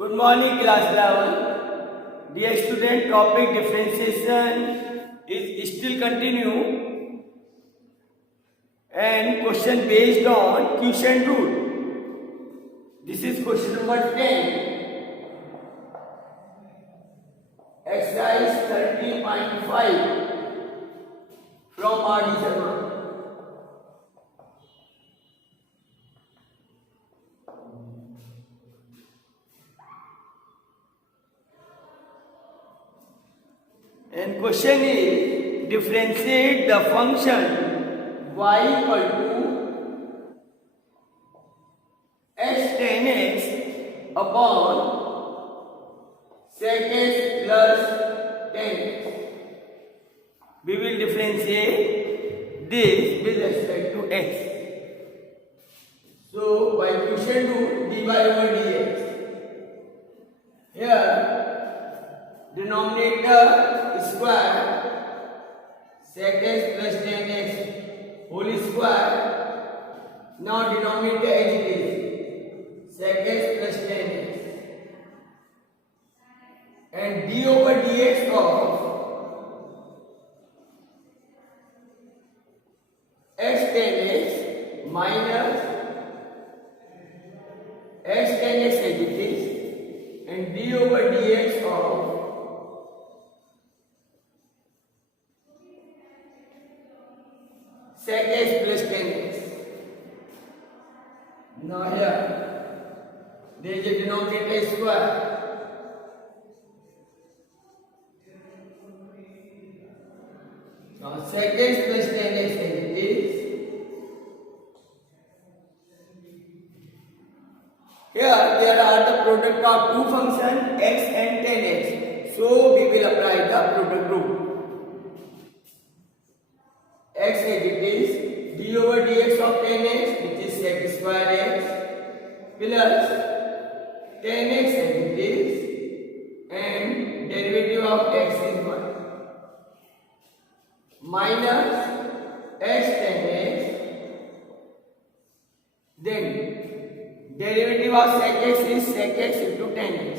Good morning, class 11. Dear student, topic differentiation is still continue and question based on quotient rule. This is question number 10. Exercise 30.5 from R.D. Sharma. And question is, differentiate the function y equal to x tan x upon sec x plus tan x. We will differentiate this with respect to x. So by quotient rule, dy over dx. Here denominator square sec x plus tan x whole square. Now denominator as it is sec x plus tan x and d over dx of x tan x minus x tan x as it is and d over dx of sec x plus tan x. Now here there is a denominator square. Now sec x plus tan x as it is. Here there are the product of two functions x and tan x. So we will apply the product rule. X as it is d over dx of tan x, which is sec square x, plus tan x as it is, and derivative of x is 1, minus x tan x, then derivative of sec x is sec x into tan x,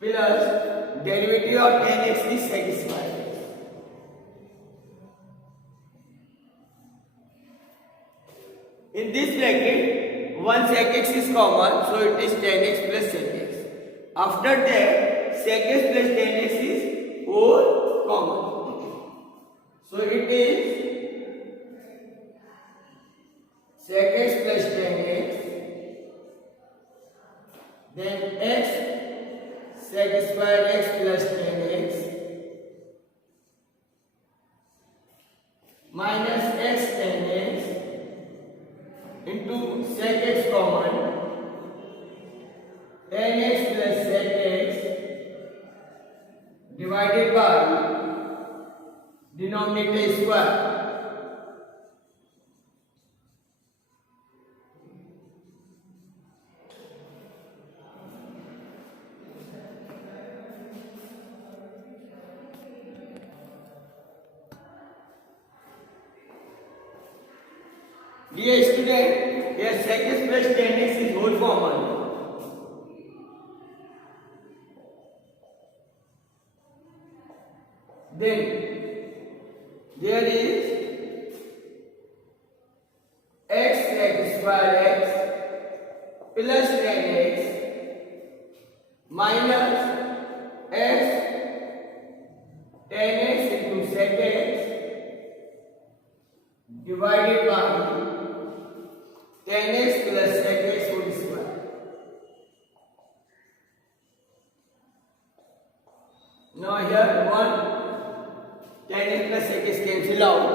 plus derivative of tan x is sec square x. In this bracket, one sec x is common, so it is tan x plus sec x. After that, sec x plus tan x is all common. So it is sec x plus tan x, then x sec square x plus tan x minus x tan x into sec x common tan x plus sec x divided by denominator square. Dear student, here sec x plus tan x is whole common. Then there is x sec square x plus tan x minus x tan x into sec x divided by tan x plus sec x whole square. Now here 1 tan x plus sec x cancel out.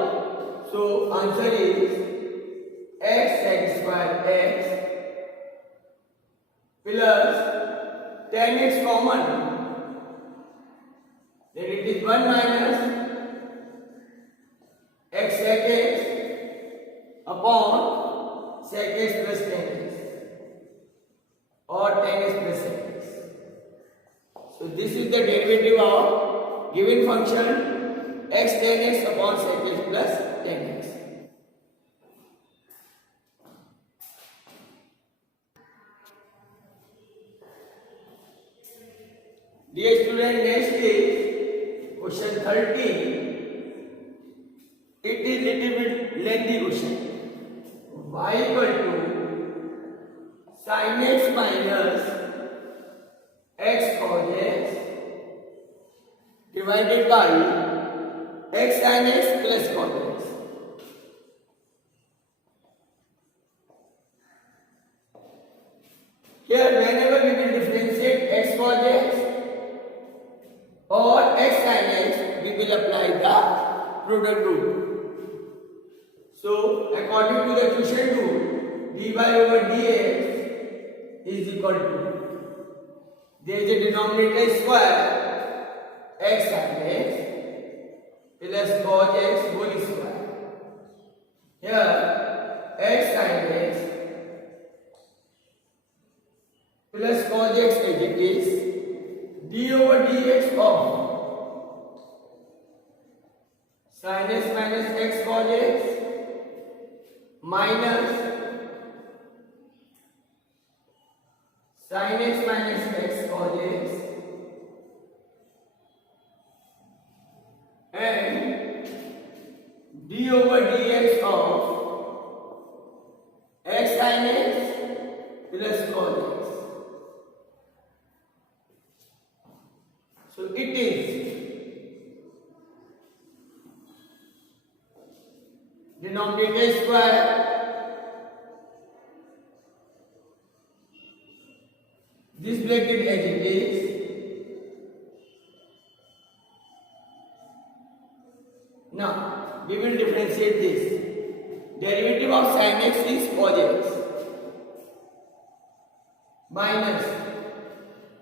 So answer is x sec square x plus tan x common. Then it is 1 minus x sec x upon sec x plus tan x or tan x plus sec x. So this is the derivative of given function x tan x upon sec x plus tan x. Dear student, next is question 13. It is little bit lengthy question. Y equal to sin x minus x cos x divided by x sin x plus cos x. Here, whenever we will differentiate x cos x or x sin x, we will apply the product rule. So, according to the quotient rule, dy over dx is equal to, there is a denominator square, x sin x plus cos x whole square. Here, x sin x plus cos x as it is, d over dx of sin x minus x cos x minus sin x minus x cos x and d over dx of x sin x plus cos x. So it is denominator square this bracket as it is now we will differentiate this. Derivative of sin x is cos x minus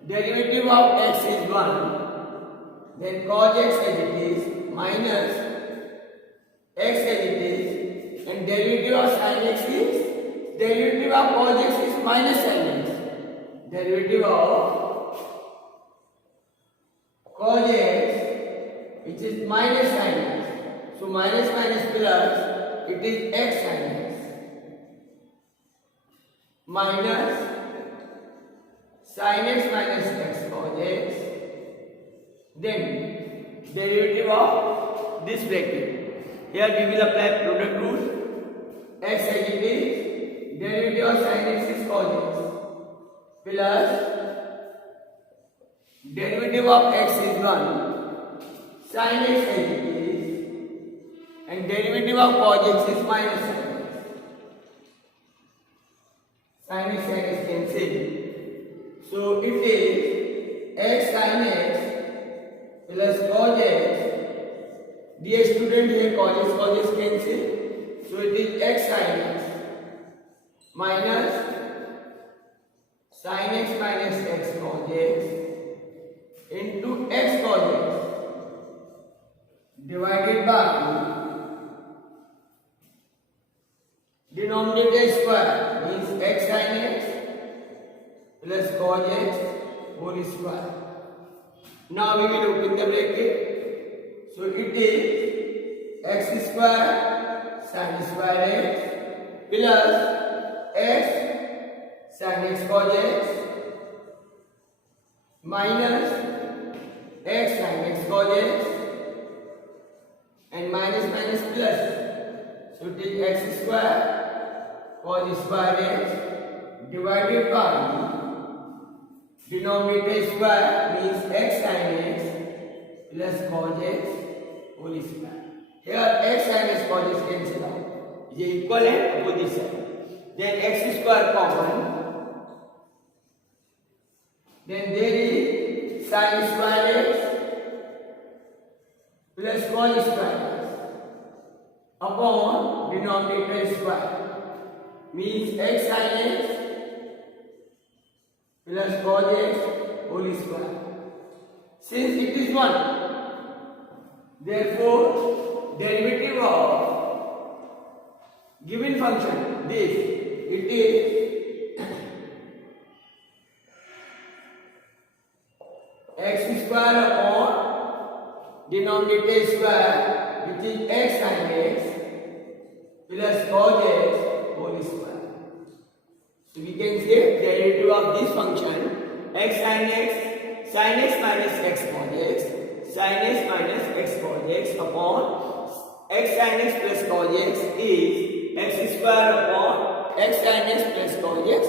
derivative of x is 1, then cos x as it is minus x as it is, and derivative of sin x is derivative of cos x is minus sin x. Derivative of cos x which is minus sin x. So minus minus plus it is x sin x minus sin x minus x cos x, then derivative of this bracket. Here we will apply product rule. X as it is, derivative of sin x is cos x plus derivative of x is 1, sin x as it is, and derivative of cos x is minus sin x. Sin x cancel. So it is x sin x plus cos x. Dear student, here cos x cancel. So it is x sin x minus sin x minus x cos x into x cos x divided by denominator square means x sin x plus cos x whole square. Now we will open the bracket. So it is x square sin square x plus x sin x cos x minus x sin x cos x and minus minus plus. So it is x square cos square x divided by denominator square means x sin x plus cos x whole square. Here x sin x cos x cancel out. Is equal and opposite side. Then x square common. Then there is sin square x plus cos square x upon denominator square means x sin x plus cos x whole square. Since it is 1, therefore derivative of given function this, it is x square upon denominator square which is x sin x plus cos x whole square. So we can say derivative of this function x sin x sin x minus x cos x, sin x minus x cos x upon x sin x plus cos x is x square upon x sin x plus cos x